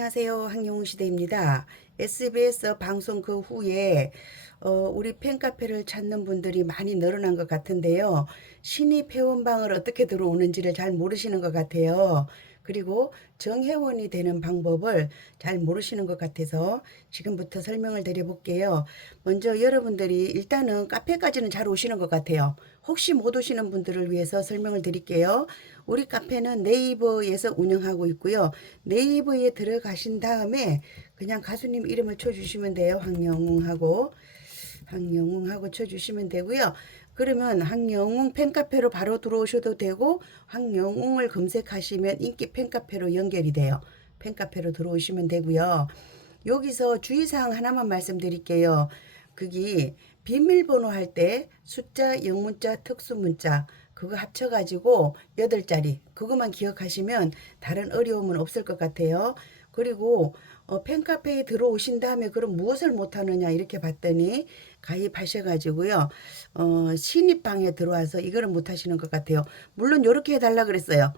안녕하세요. 황영웅 시대입니다. SBS 방송 그 후에 우리 팬카페를 찾는 분들이 많이 늘어난 것 같은데요. 신입 회원방을 어떻게 들어오는지를 잘 모르시는 것 같아요. 그리고 정회원이 되는 방법을 잘 모르시는 것 같아서 지금부터 설명을 드려볼게요. 먼저 여러분들이 일단은 카페까지는 잘 오시는 것 같아요. 혹시 못 오시는 분들을 위해서 설명을 드릴게요. 우리 카페는 네이버에서 운영하고 있고요. 네이버에 들어가신 다음에 그냥 가수님 이름을 쳐주시면 돼요. 황영웅하고 쳐주시면 되고요. 그러면 황영웅 팬카페로 바로 들어오셔도 되고 황영웅을 검색하시면 인기 팬카페로 연결이 돼요. 팬카페로 들어오시면 되고요. 여기서 주의사항 하나만 말씀드릴게요. 그게 비밀번호 할 때 숫자, 영문자, 특수문자 그거 합쳐가지고 8자리 그것만 기억하시면 다른 어려움은 없을 것 같아요. 그리고 팬카페에 들어오신 다음에 그럼 무엇을 못하느냐 이렇게 봤더니 가입하셔가지고요. 신입방에 들어와서 이거를 못하시는 것 같아요. 물론 이렇게 해달라 그랬어요.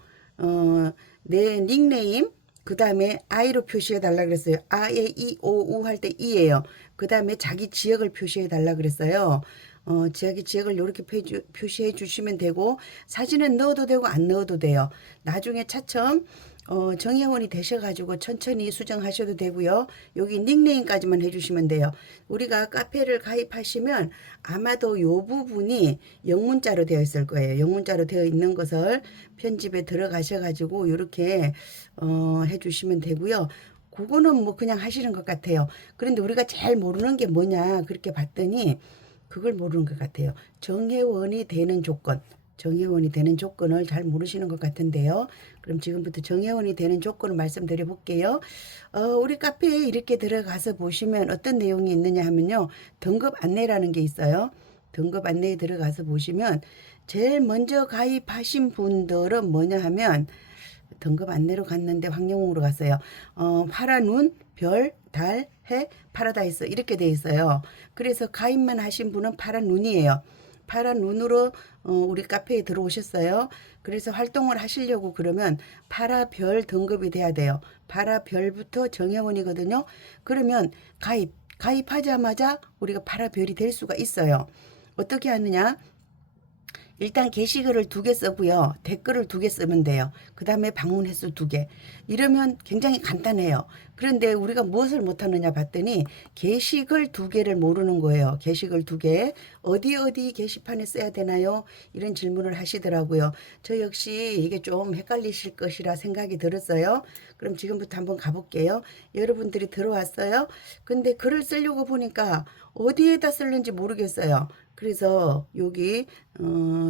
내 닉네임 그 다음에 I로 표시해 달라 그랬어요. 아에 이, 오, 우 할 때 이예요. 그 다음에 자기 지역을 표시해 달라 그랬어요. 자기 지역을 이렇게 표시해 주시면 되고 사진은 넣어도 되고 안 넣어도 돼요. 나중에 차츰 정회원이 되셔가지고 천천히 수정하셔도 되고요. 여기 닉네임까지만 해주시면 돼요. 우리가 카페를 가입하시면 아마도 요 부분이 영문자로 되어 있을 거예요. 영문자로 되어 있는 것을 편집에 들어가셔가지고 이렇게 해주시면 되고요. 그거는 뭐 그냥 하시는 것 같아요. 그런데 우리가 잘 모르는 게 뭐냐 그렇게 봤더니 그걸 모르는 것 같아요. 정회원이 되는 조건. 정회원이 되는 조건을 잘 모르시는 것 같은데요. 그럼 지금부터 정회원이 되는 조건을 말씀드려 볼게요. 우리 카페에 이렇게 들어가서 보시면 어떤 내용이 있느냐 하면요. 등급 안내라는 게 있어요. 등급 안내에 들어가서 보시면 제일 먼저 가입하신 분들은 뭐냐 하면 등급 안내로 갔는데 황영웅으로 갔어요. 파란 눈, 별, 달, 해, 파라다이스 이렇게 돼 있어요. 그래서 가입만 하신 분은 파란 눈이에요. 파란 눈으로 우리 카페에 들어오셨어요. 그래서 활동을 하시려고 그러면 파라별 등급이 돼야 돼요. 파라별부터 정회원이거든요. 그러면 가입하자마자 우리가 파라별이 될 수가 있어요. 어떻게 하느냐? 일단 게시글을 2개 쓰고요. 댓글을 2개 쓰면 돼요. 그 다음에 방문 횟수 2개. 이러면 굉장히 간단해요. 그런데 우리가 무엇을 못하느냐 봤더니 게시글 2개를 모르는 거예요. 게시글 2개. 어디 게시판에 써야 되나요? 이런 질문을 하시더라고요. 저 역시 이게 좀 헷갈리실 것이라 생각이 들었어요. 그럼 지금부터 한번 가볼게요. 여러분들이 들어왔어요. 근데 글을 쓰려고 보니까 어디에다 쓸는지 모르겠어요. 그래서 여기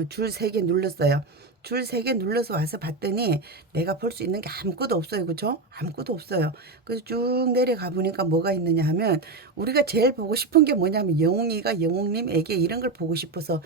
줄 3개 눌렀어요. 줄 3개 눌러서 와서 봤더니 내가 볼 수 있는 게 아무것도 없어요. 그죠? 아무것도 없어요. 그래서 쭉 내려가 보니까 뭐가 있느냐 하면 우리가 제일 보고 싶은 게 뭐냐면 영웅이가 영웅님에게 이런 걸 보고 싶어서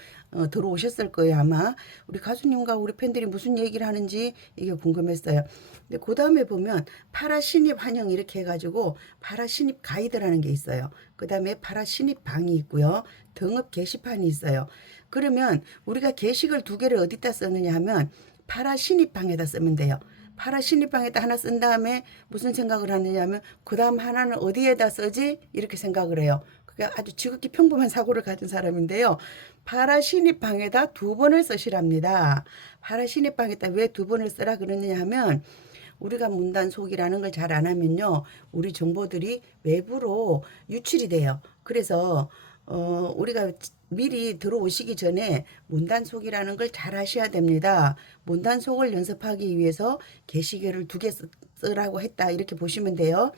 들어오셨을 거예요. 아마 우리 가수님과 우리 팬들이 무슨 얘기를 하는지 이게 궁금했어요. 근데 그 다음에 보면 파라 신입 환영 이렇게 해가지고 파라 신입 가이드라는 게 있어요. 그 다음에 파라 신입 방이 있고요. 등급 게시판이 있어요. 그러면 우리가 게시글 2개를 어디다 쓰느냐 하면 파라 신입방에다 쓰면 돼요. 파라 신입방에다 하나 쓴 다음에 무슨 생각을 하느냐 하면 그 다음 하나는 어디에다 쓰지? 이렇게 생각을 해요. 그게 아주 지극히 평범한 사고를 가진 사람인데요. 파라 신입방에다 2번을 쓰시랍니다. 파라 신입방에다 왜 2번을 쓰라 그러느냐 하면 우리가 문단속이라는 걸 잘 안 하면요. 우리 정보들이 외부로 유출이 돼요. 그래서 우리가 미리 들어오시기 전에 문단속이라는 걸 잘 하셔야 됩니다. 문단속을 연습하기 위해서 게시글을 2개 쓰라고 했다. 이렇게 보시면 돼요.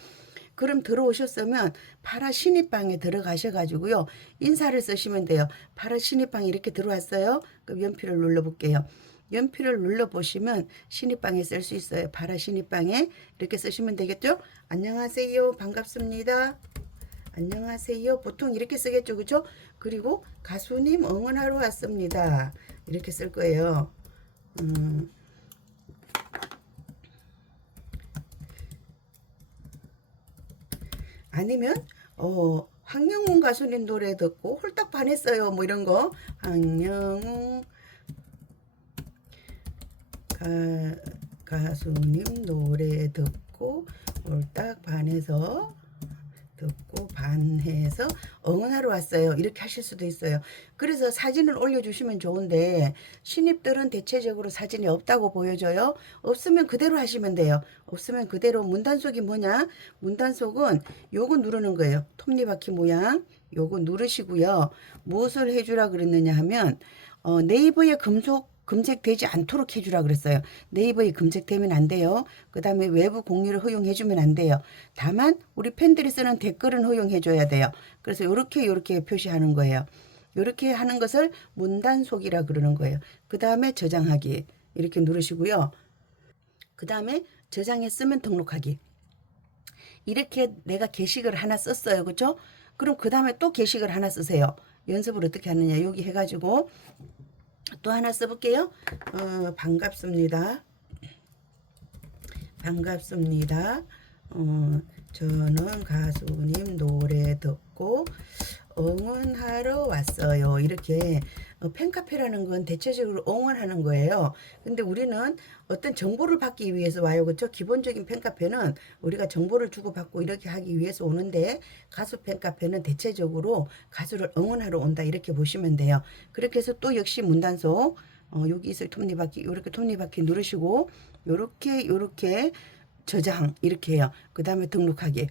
그럼 들어오셨으면 파라 신입방에 들어가셔가지고요. 인사를 쓰시면 돼요. 파라 신입방 이렇게 들어왔어요. 그럼 연필을 눌러볼게요. 연필을 눌러보시면 신입방에 쓸 수 있어요. 파라 신입방에 이렇게 쓰시면 되겠죠? 안녕하세요. 반갑습니다. 안녕하세요. 보통 이렇게 쓰겠죠. 그죠? 그리고 가수님 응원하러 왔습니다. 이렇게 쓸 거예요. 아니면 황영웅 가수님 노래 듣고 홀딱 반했어요. 뭐 이런 거. 황영웅 가수님 노래 듣고 꼴딱 반해서 듣고 반해서 응원하러 왔어요. 이렇게 하실 수도 있어요. 그래서 사진을 올려주시면 좋은데 신입들은 대체적으로 사진이 없다고 보여져요. 없으면 그대로 하시면 돼요. 없으면 그대로 문단속이 뭐냐? 문단속은 요거 누르는 거예요. 톱니바퀴 모양 요거 누르시고요. 무엇을 해주라 그랬느냐 하면 네이버에 검색되지 않도록 해주라 그랬어요. 네이버에 검색되면 안 돼요. 그 다음에 외부 공유를 허용해주면 안 돼요. 다만 우리 팬들이 쓰는 댓글은 허용해줘야 돼요. 그래서 요렇게 표시하는 거예요. 요렇게 하는 것을 문단속이라 그러는 거예요. 그 다음에 저장하기 이렇게 누르시고요. 그 다음에 저장했으면 등록하기. 이렇게 내가 게시글 하나 썼어요. 그죠? 그럼 그 다음에 또 게시글 하나 쓰세요. 연습을 어떻게 하느냐. 여기 해가지고 또 하나 써볼게요. 반갑습니다. 반갑습니다. 저는 가수님 노래 듣고 응원하러 왔어요. 이렇게 팬카페라는 건 대체적으로 응원하는 거예요. 근데 우리는 어떤 정보를 받기 위해서 와요. 그렇죠? 기본적인 팬카페는 우리가 정보를 주고받고 이렇게 하기 위해서 오는데 가수 팬카페는 대체적으로 가수를 응원하러 온다. 이렇게 보시면 돼요. 그렇게 해서 또 역시 문단속 여기 있을 톱니바퀴 이렇게 톱니바퀴 누르시고 요렇게 저장 이렇게 해요. 그 다음에 등록하기.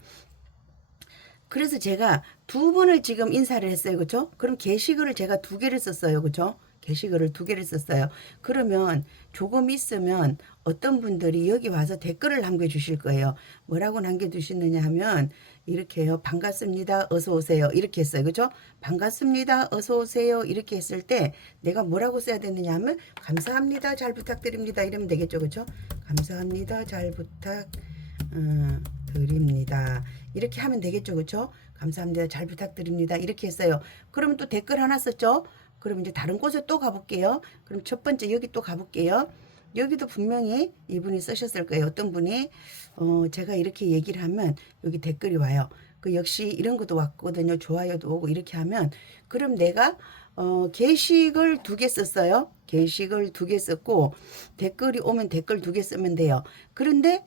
그래서 제가 두 번을 지금 인사를 했어요. 그죠? 그럼 게시글을 제가 두 개를 썼어요. 그죠? 게시글을 두 개를 썼어요. 그러면 조금 있으면 어떤 분들이 여기 와서 댓글을 남겨주실 거예요. 뭐라고 남겨주시느냐 하면 이렇게 해요. 반갑습니다. 어서 오세요. 이렇게 했어요. 그죠? 반갑습니다. 어서 오세요. 이렇게 했을 때 내가 뭐라고 써야 되느냐 하면 감사합니다. 잘 부탁드립니다. 이러면 되겠죠. 그죠? 감사합니다. 잘 부탁드립니다. 이렇게 하면 되겠죠. 그렇죠? 감사합니다. 잘 부탁드립니다. 이렇게 했어요. 그러면 또 댓글 하나 썼죠? 그럼 이제 다른 곳에 또 가볼게요. 그럼 첫 번째 여기 또 가볼게요. 여기도 분명히 이분이 쓰셨을 거예요. 어떤 분이 제가 이렇게 얘기를 하면 여기 댓글이 와요. 그 역시 이런 것도 왔거든요. 좋아요도 오고 이렇게 하면 그럼 내가 게시글 두 개 썼어요. 게시글 두 개 썼고 댓글이 오면 댓글 두 개 쓰면 돼요. 그런데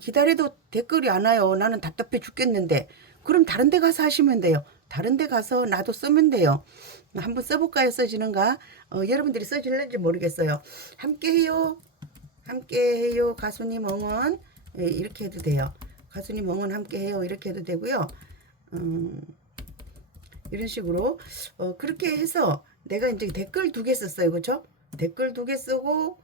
기다려도 댓글이 안 와요. 나는 답답해 죽겠는데. 그럼 다른 데 가서 하시면 돼요. 다른 데 가서 나도 쓰면 돼요. 한번 써볼까요? 써지는가? 여러분들이 써질는지 모르겠어요. 함께해요. 함께해요. 가수님 응원. 예, 이렇게 해도 돼요. 가수님 응원 함께해요. 이렇게 해도 되고요. 이런 식으로 그렇게 해서 내가 이제 댓글 두 개 썼어요. 그렇죠? 댓글 두 개 쓰고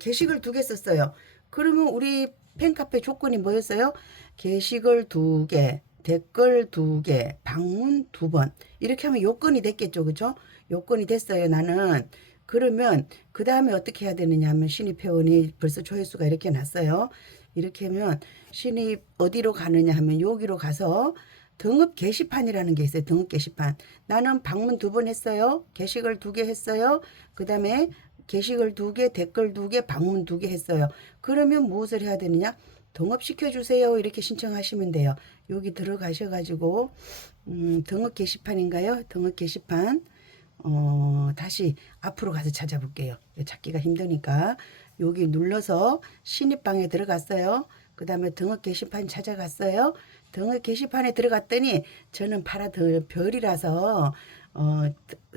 게시글 두 개 썼어요. 그러면 우리 팬카페 조건이 뭐였어요? 게시글 두 개, 댓글 두 개, 방문 두 번. 이렇게 하면 요건이 됐겠죠. 그죠? 요건이 됐어요. 나는. 그러면 그 다음에 어떻게 해야 되느냐 하면 신입 회원이 벌써 조회수가 이렇게 났어요. 이렇게 하면 신입 어디로 가느냐 하면 여기로 가서 등업 게시판이라는 게 있어요. 등업 게시판. 나는 방문 두 번 했어요. 게시글 두 개 했어요. 그 다음에 게시글 두 개, 댓글 두 개, 방문 두 개 했어요. 그러면 무엇을 해야 되느냐? 등업시켜주세요. 이렇게 신청하시면 돼요. 여기 들어가셔가지고 등업 게시판인가요? 등업 게시판 다시 앞으로 가서 찾아볼게요. 찾기가 힘드니까 여기 눌러서 신입방에 들어갔어요. 그 다음에 등업 게시판 찾아갔어요. 등업 게시판에 들어갔더니 저는 파라 별이라서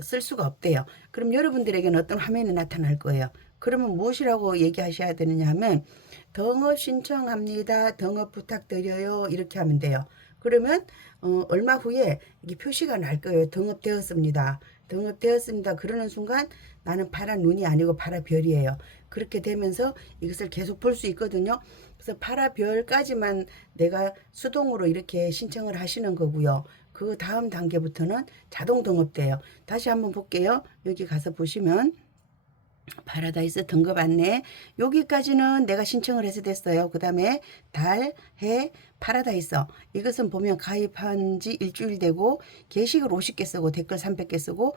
쓸 수가 없대요. 그럼 여러분들에게는 어떤 화면이 나타날 거예요. 그러면 무엇이라고 얘기하셔야 되느냐 하면 등업 신청합니다. 등업 부탁드려요. 이렇게 하면 돼요. 그러면 얼마 후에 이게 표시가 날 거예요. 등업되었습니다. 등업되었습니다. 그러는 순간 나는 파란 눈이 아니고 파라 별이에요. 그렇게 되면서 이것을 계속 볼 수 있거든요. 그래서 파라 별까지만 내가 수동으로 이렇게 신청을 하시는 거고요. 그 다음 단계부터는 자동 등업돼요. 다시 한번 볼게요. 여기 가서 보시면 파라다이스 등급 안내 여기까지는 내가 신청을 해서 됐어요. 그 다음에 달, 해, 파라다이스 이것은 보면 가입한 지 일주일 되고 게시글 50개 쓰고 댓글 300개 쓰고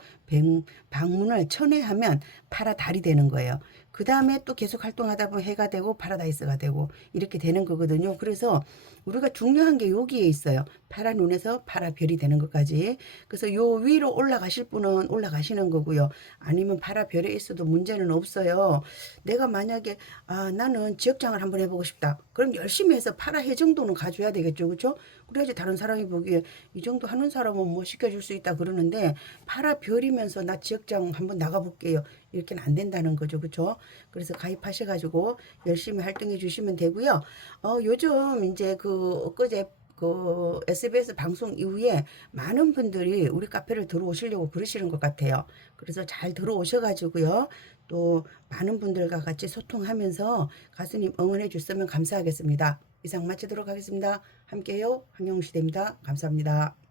방문을 1000회 하면 파라달이 되는 거예요. 그 다음에 또 계속 활동하다 보면 해가 되고 파라다이스가 되고 이렇게 되는 거거든요. 그래서 우리가 중요한 게 여기에 있어요. 파란 눈에서 파라별이 되는 것까지. 그래서 요 위로 올라가실 분은 올라가시는 거고요. 아니면 파라별에 있어도 문제는 없어요. 내가 만약에 나는 지역장을 한번 해보고 싶다. 그럼 열심히 해서 파라해 정도는 가져야 되겠죠. 그렇죠? 그래야지 다른 사람이 보기에 이 정도 하는 사람은 뭐 시켜줄 수 있다 그러는데 파라별이면서 나 지역장 한번 나가볼게요. 이렇게는 안 된다는 거죠. 그렇죠? 그래서 가입하셔가지고 열심히 활동해 주시면 되고요. 요즘 이제 그 엊그제 그 SBS 방송 이후에 많은 분들이 우리 카페를 들어오시려고 그러시는 것 같아요. 그래서 잘 들어오셔가지고요. 또 많은 분들과 같이 소통하면서 가수님 응원해 주시면 감사하겠습니다. 이상 마치도록 하겠습니다. 함께요. 황영시대입니다. 감사합니다.